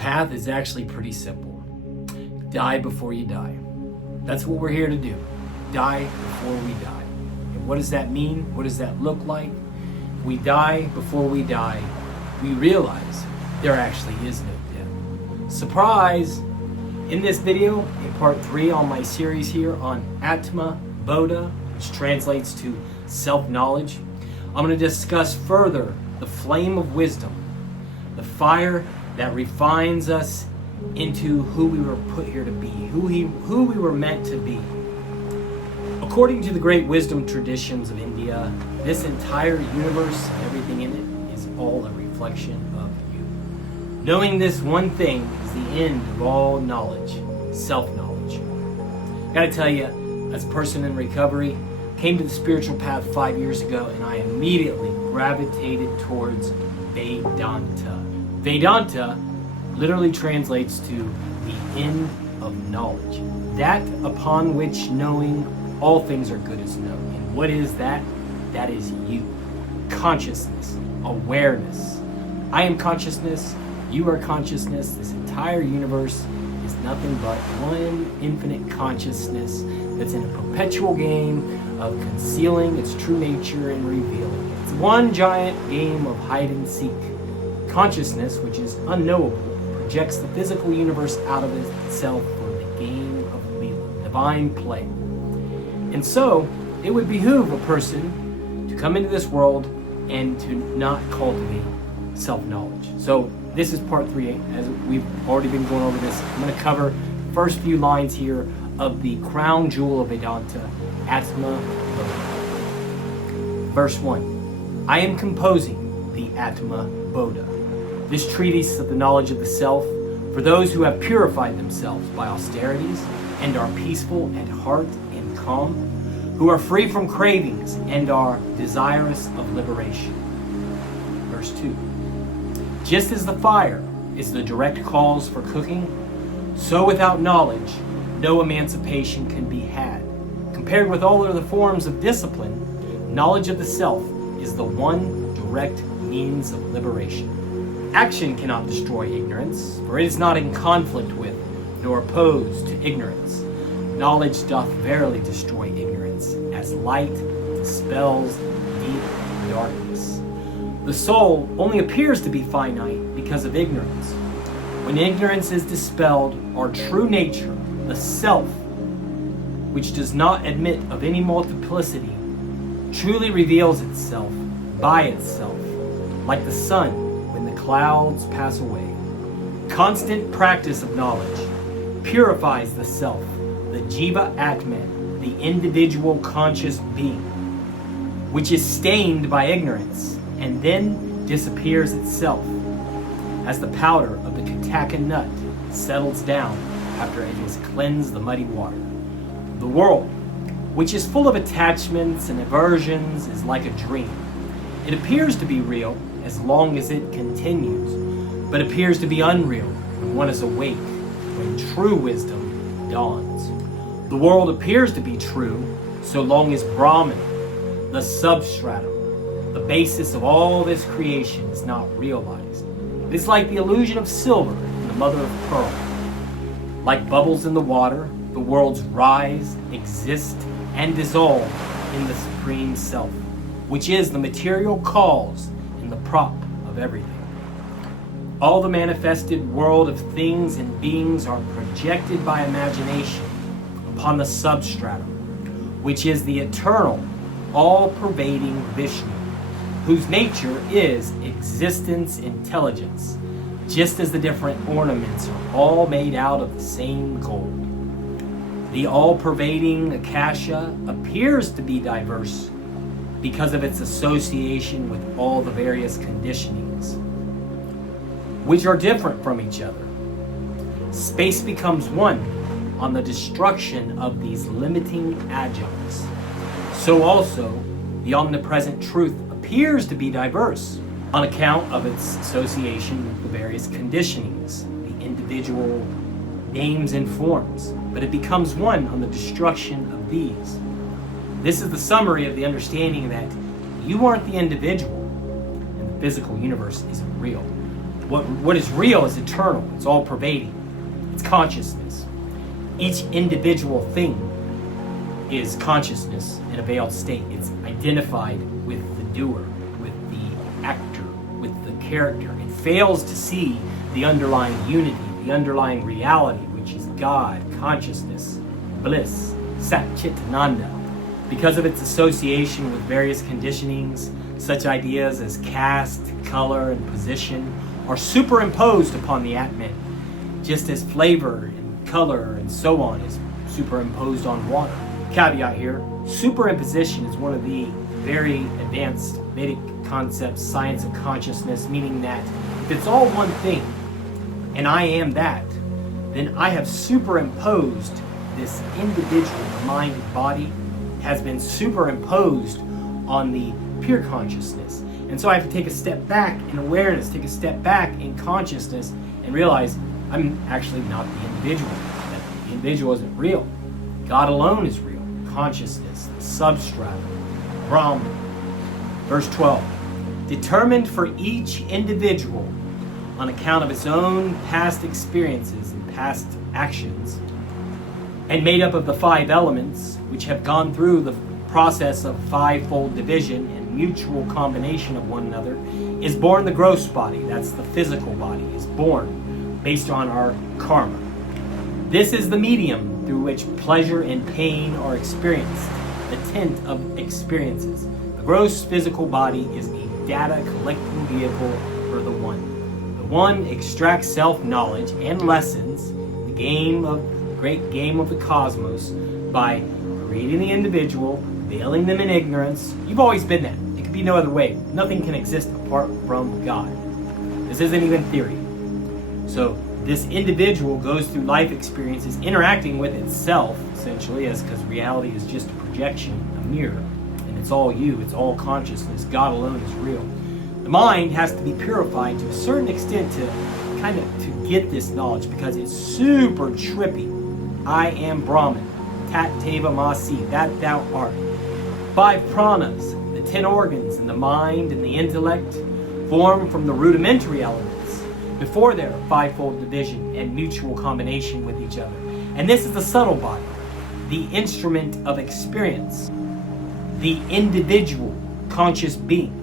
path is actually pretty simple. Die before you die. That's what we're here to do. Die before we die. And what does that mean? What does that look like? If we die before we die, we realize there actually is no death. Surprise! In this video, in part 3 on my series here on Atma Bodha, which translates to self-knowledge, I'm going to discuss further the flame of wisdom, the fire that refines us into who we were put here to be, who we were meant to be. According to the great wisdom traditions of India, this entire universe and everything in it is all a reflection of you. Knowing this one thing is the end of all knowledge, self-knowledge. I gotta tell you, as a person in recovery, came to the spiritual path 5 years ago, and I immediately gravitated towards Vedanta. Vedanta literally translates to the end of knowledge, that upon which knowing all things are good as known. And what is that? That is you. Consciousness, awareness. I am consciousness, you are consciousness. This entire universe is nothing but one infinite consciousness that's in a perpetual game of concealing its true nature and revealing it. It's one giant game of hide and seek. Consciousness, which is unknowable, projects the physical universe out of itself for the game of Leela, divine play. And so, it would behoove a person to come into this world and to not cultivate self-knowledge. So, this is part 3, as we've already been going over this. I'm going to cover the first few lines here of the crown jewel of Vedanta, Atma Bodha. Verse 1. I am composing the Atma Bodha, this treatise of the knowledge of the self, for those who have purified themselves by austerities and are peaceful at heart and calm, who are free from cravings and are desirous of liberation. Verse 2. Just as the fire is the direct cause for cooking, so without knowledge, no emancipation can be had. Compared with all other forms of discipline, knowledge of the self is the one direct means of liberation. Action cannot destroy ignorance, for it is not in conflict with, nor opposed to ignorance. Knowledge doth verily destroy ignorance, as light dispels deep darkness. The soul only appears to be finite because of ignorance. When ignorance is dispelled, our true nature, the self, which does not admit of any multiplicity, truly reveals itself by itself, like the sun when the clouds pass away. Constant practice of knowledge purifies the self, the Jiva Atman, the individual conscious being, which is stained by ignorance and then disappears itself, as the powder of the Kataka nut settles down after it has cleansed the muddy water. The world, which is full of attachments and aversions, is like a dream. It appears to be real as long as it continues, but appears to be unreal when one is awake, when true wisdom dawns. The world appears to be true so long as Brahman, the substratum, the basis of all this creation, is not realized. It is like the illusion of silver in the mother of pearl. Like bubbles in the water, the worlds rise, exist, and dissolve in the Supreme Self, which is the material cause and the prop of everything. All the manifested world of things and beings are projected by imagination upon the substratum, which is the eternal, all-pervading Vishnu, whose nature is existence intelligence, just as the different ornaments are all made out of the same gold. The all-pervading Akasha appears to be diverse because of its association with all the various conditionings, which are different from each other. Space becomes one on the destruction of these limiting adjuncts. So also, the omnipresent truth appears to be diverse on account of its association with the various conditionings, the individual names and forms, but it becomes one on the destruction of these. This is the summary of the understanding that you aren't the individual, and the physical universe isn't real. What is real is eternal. It's all pervading. It's consciousness. Each individual thing is consciousness in a veiled state. It's identified with the doer, with the actor, with the character. It fails to see the underlying unity, the underlying reality, which is God, consciousness, bliss, Sat Chit Ananda. Because of its association with various conditionings, such ideas as caste, color, and position are superimposed upon the Atman, just as flavor and color and so on is superimposed on water. Caveat here, superimposition is one of the very advanced Vedic concepts, science of consciousness, meaning that if it's all one thing, and I am that, then I have superimposed this individual mind and body has been superimposed on the pure consciousness. And so I have to take a step back in awareness, take a step back in consciousness, and realize I'm actually not the individual. That the individual isn't real. God alone is real. Consciousness, the substratum, Brahman. Verse 12. Determined for each individual on account of its own past experiences and past actions, and made up of the 5 elements which have gone through the process of 5-fold division and mutual combination of one another, is born the gross body, that's the physical body, is born based on our karma. This is the medium through which pleasure and pain are experienced, the tent of experiences. The gross physical body is a data collecting vehicle for the One. The One extracts self-knowledge and lessons, the great game of the cosmos, by creating the individual, veiling them in ignorance. You've always been that. It could be no other way. Nothing can exist apart from God. This isn't even theory. So this individual goes through life experiences interacting with itself, essentially, because reality is just a projection, a mirror, and it's all you, it's all consciousness. God alone is real. The mind has to be purified to a certain extent to get this knowledge, because it's super trippy. I am Brahman. Tat Teva Masi, that thou art. 5 pranas, the 10 organs, and the mind and the intellect form from the rudimentary elements before their 5-fold division and mutual combination with each other. And this is the subtle body, the instrument of experience, the individual conscious being.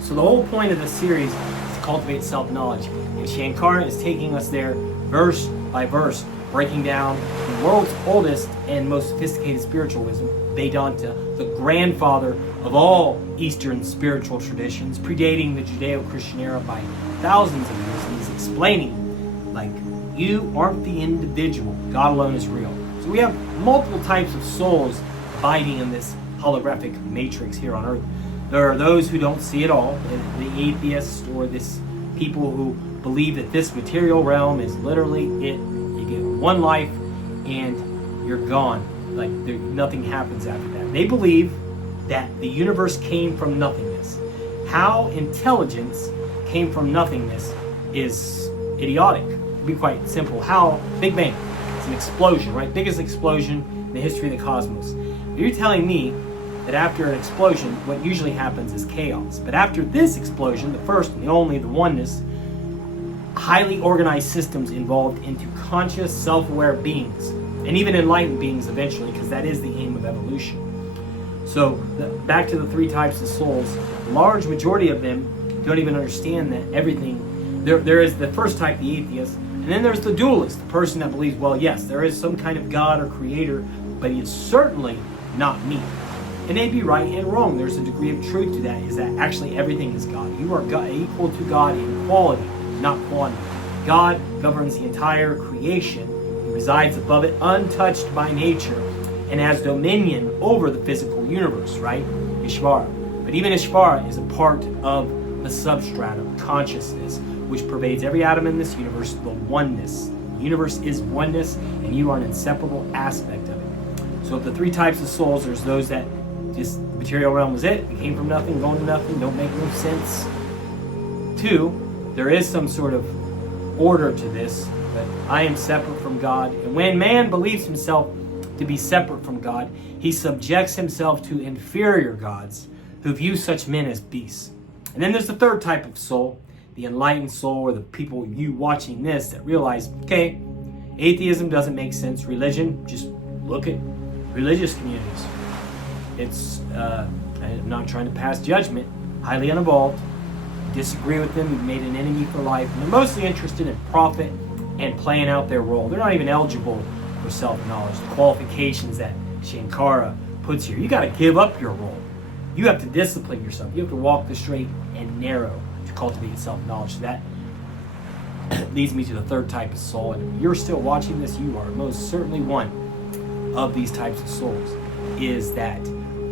So the whole point of this series is to cultivate self-knowledge. And Shankara is taking us there verse by verse, breaking down the world's oldest and most sophisticated spiritualism, Vedanta, the grandfather of all Eastern spiritual traditions, predating the Judeo-Christian era by thousands of years. And he's explaining, like, you aren't the individual. God alone is real. So we have multiple types of souls abiding in this holographic matrix here on Earth. There are those who don't see it all, the atheists, or this people who believe that this material realm is literally it. You get one life and you're gone. Like nothing happens after that. They believe that the universe came from nothingness. How intelligence came from nothingness is idiotic. To be quite simple. How? Big Bang. It's an explosion, right? Biggest explosion in the history of the cosmos. You're telling me that after an explosion, what usually happens is chaos. But after this explosion, the first and the only, the oneness, highly organized systems evolved into conscious, self-aware beings, and even enlightened beings eventually, because that is the aim of evolution. So back to the 3 types of souls, the large majority of them don't even understand that everything, there is the first type, the atheist, and then there's the dualist, the person that believes, well, yes, there is some kind of God or creator, but it's certainly not me. And they'd be right and wrong. There's a degree of truth to that, is that actually everything is God. You are God, equal to God in quality, not quantity. God governs the entire creation. He resides above it, untouched by nature, and has dominion over the physical universe, right? Ishvara. But even Ishvara is a part of the substratum, consciousness, which pervades every atom in this universe, the oneness. The universe is oneness, and you are an inseparable aspect of it. So of the 3 types of souls, there's those that just the material realm was it came from nothing, going to nothing, don't make no sense. 2, there is some sort of order to this, but I am separate from God. And when man believes himself to be separate from God, he subjects himself to inferior gods who view such men as beasts. And then there's the 3rd type of soul, the enlightened soul or the people, you watching this, that realize, okay, atheism doesn't make sense. Religion, just look at religious communities. It's, I'm not trying to pass judgment, highly uninvolved, disagree with them, you've made an enemy for life. And they're mostly interested in profit and playing out their role. They're not even eligible for self-knowledge. The qualifications that Shankara puts here. You got to give up your role. You have to discipline yourself. You have to walk the straight and narrow to cultivate self-knowledge. So that leads me to the third type of soul. And if you're still watching this, you are most certainly one of these types of souls. Is that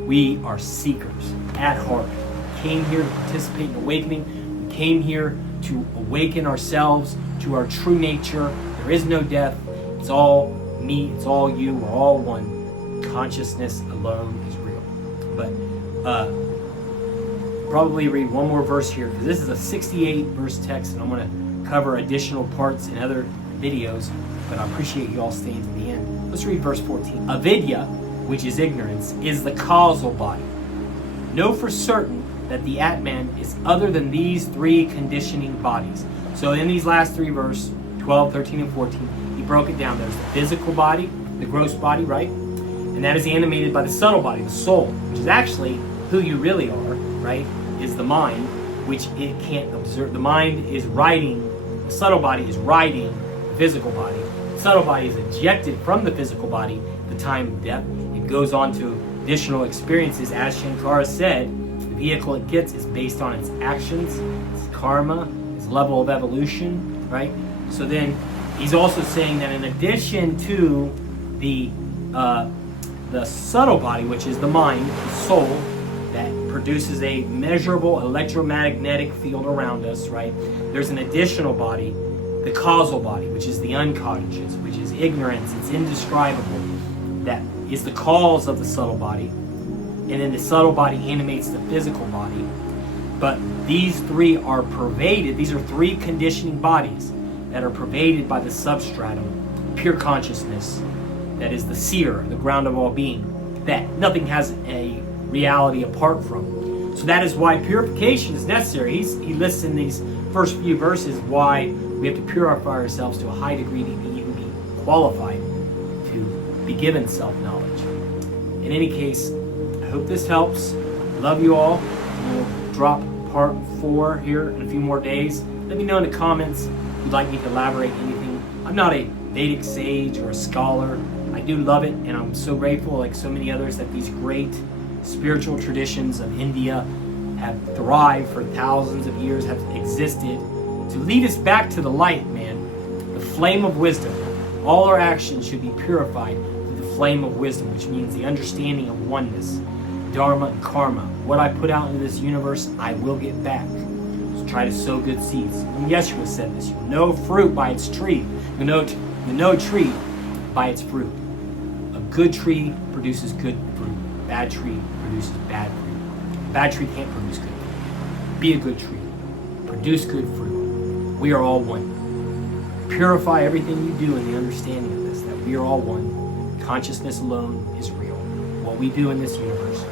we are seekers at heart. We came here to participate in awakening. We came here to awaken ourselves to our true nature. There is no death. It's all me. It's all you. We're all one. Consciousness alone is real. But probably read one more verse here, because this is a 68 verse text, and I'm going to cover additional parts in other videos, but I appreciate you all staying to the end. Let's read verse 14. Avidya, which is ignorance, is the causal body. Know for certain that the Atman is other than these three conditioning bodies. So in these last three verses, 12, 13, and 14, he broke it down. There's the physical body, the gross body, right? And that is animated by the subtle body, the soul, which is actually who you really are, right? Is the mind, which it can't observe. The mind is riding, the subtle body is riding the physical body. The subtle body is ejected from the physical body at the time of death. It goes on to additional experiences. As Shankara said, the vehicle it gets is based on its actions, its karma, its level of evolution, right? So then he's also saying that in addition to the subtle body, which is the mind, the soul, that produces a measurable electromagnetic field around us, right? There's an additional body, the causal body, which is the unconscious, which is ignorance, it's indescribable, that is the cause of the subtle body. And then the subtle body animates the physical body. But these three are pervaded, these are three conditioning bodies that are pervaded by the substratum, pure consciousness, that is the seer, the ground of all being, that nothing has a reality apart from. So that is why purification is necessary. He lists in these first few verses why we have to purify ourselves to a high degree to even be qualified to be given self-knowledge. In any case, I hope this helps. I love you all. We'll drop part 4 here in a few more days. Let me know in the comments if you'd like me to elaborate anything. I'm not a Vedic sage or a scholar. I do love it, and I'm so grateful, like so many others, that these great spiritual traditions of India have thrived for thousands of years, have existed to lead us back to the light, man. The flame of wisdom. All our actions should be purified through the flame of wisdom, which means the understanding of oneness, dharma and karma. What I put out into this universe, I will get back. So try to sow good seeds. And Yeshua said this, you'll know fruit by its tree. You'll know a tree by its fruit. A good tree produces good fruit. Bad tree produces bad fruit. Bad tree can't produce good fruit. Be a good tree. Produce good fruit. We are all one. Purify everything you do in the understanding of this, that we are all one. Consciousness alone is real. What we do in this universe